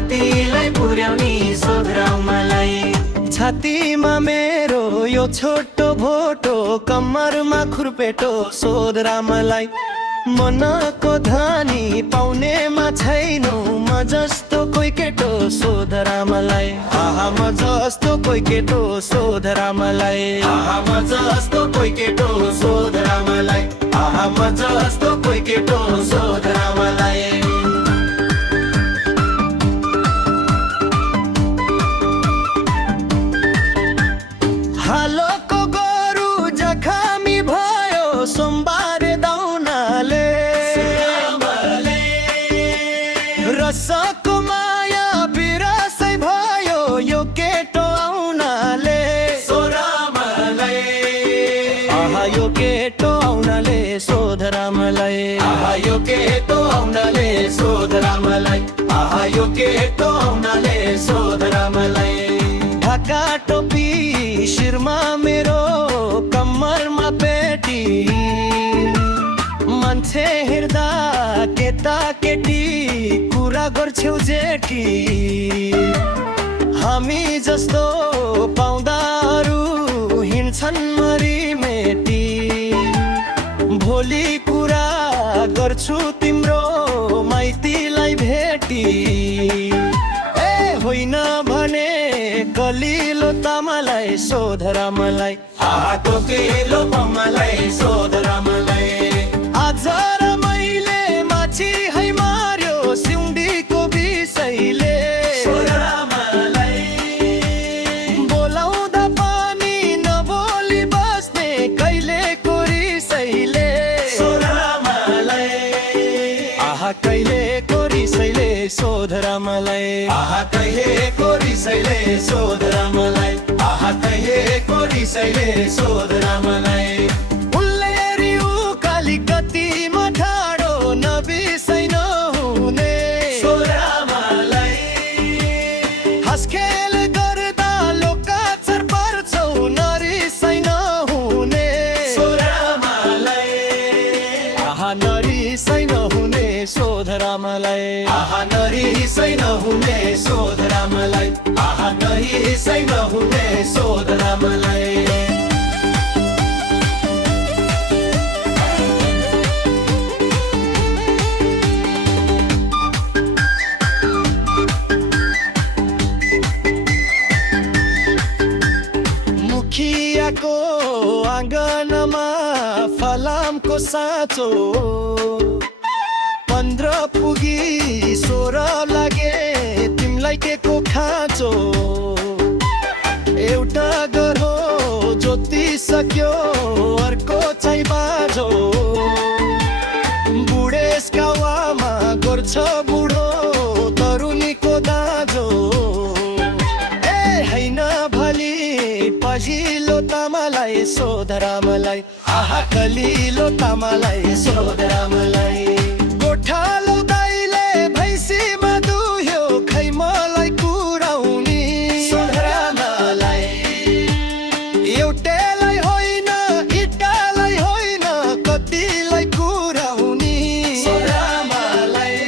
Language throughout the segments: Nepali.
कतिलाई पुर्याउने सोध्र मलाई। छातीमा मेरो यो छोटो भोटो, कम्मरमा खुर्पेटो सोध्र मलाई। मनको धनी पाउनेमा छैनौ, म जस्तो कोही केटो सोध्र मलाई। आहा म जस्तो कोही केटो सोध्र मलाई। आहा म जस्तो कोही केटो सोध्र मलाई। आहा म जस्तो कोही केटो सोध्र मलाई। हालोको गोरु जखामी भयो, सोमबारे दाउनाले। रसको माया बिरसै भयो, यो केटो आउनाले। आहा यो केटो आउनाले सोध्र मलाई। आहा यो केटो आउनाले सोध्र मलाई। आहा यो केटो आउनाले सोध्र मलाई। ढाका टोपी शिरमा मेरो, कम्मरमा पेटी। मान्छे हेर्दा केटा केटी कुरा गर्छौ जेठी। हामी जस्तो पाउँदा अरू हिँड्छन् मरी मेटी। भोलि कुरा गर्छु तिम्रो माइतीलाई भेटी। ए होइन भने कलिलो तामालाई सोध्र मलाई। आहा कोकिलो मलाई सोध्र मलाई। आज र मैले माछी है मार्यो, सिउँडीको विषयले। सोध्र मलाई। बोलाउँदा पनि नबोली बस्ने कहिलेको रिसैले। सोध्र मलाई। आहा कहिलेको रिसैले सोध्र मलाई। आहा कहिलेको रिसैले सोध्र मलाई। आहा कहिलेको रिसैले सोध्र मलाई। उनले हेरी उकाली कतिमा ठाडो, नबिर्सै नहुने। सोध्र मलाई। हाँसखेल गर्दा लोकाचार पर्छौ, नरिसै नहुने। सोध्र मलाई। आहा नरिसै नहुने सोध्र मलाई। आहा नरिसै नहुने सोध्र मलाई। आहा नरिसै नहुने सोध्र मलाई। मुखियाको आँगनमा फलामको साँचो। 15 पुगी 16 लागे तिमीलाई के को खाँचो। एउटा गरो जोतिसक्यो, अर्को चाहिँ बाजो। बुढेसकावामा गर्छ बुढो तरुनीको दाजो। ए होइन भली पछिल्लो तामालाई सोध्र मलाई। आहा कलिलो तामालाई सोध्र मलाई। गोठालो दाइले भैँसीमा दुह्यो, खै मलाई कुराउनी। सोध्र मलाई। एउटैलाई होइन इटालाई होइन, कतिलाई कुराउनी। सोध्र मलाई।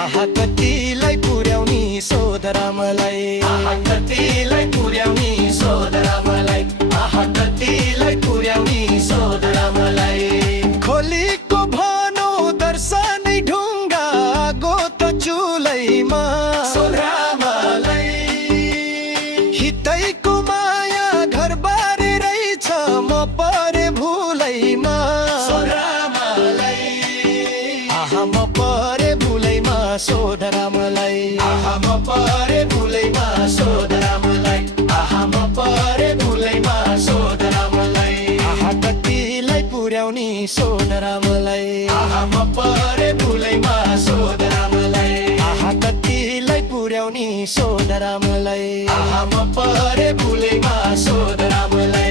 आहा कतिलाई पुर्याउनी सोध्र मलाई। आहा कतिलाई पुर्याउनी सोध्र मलाई। आहा कतिलाई पुर्याउनी सोध्र मलाई। खोलीको भनौ दर्शनै ढुङ्गा, आगो त चुलैमा। सोध्र मलाई। हितैको माया घरबारे रहेछ, म परे भुलैमा। सोध्र मलाई। आहा म परे भुलैमा सोध्र मलाई। आहा म परे भुलैमा सोध्र मलाई। आहा म परे भुलैमा सोध्र मलाई। आहा कतिलाई पुर्याउनी सोध्र मलाई। आहा म परे भुलैमा सोध्र मलाई। आहा कतिलाई पुर्याउनी सोध्र मलाई। आहा म परे भुलैमा सोध्र मलाई।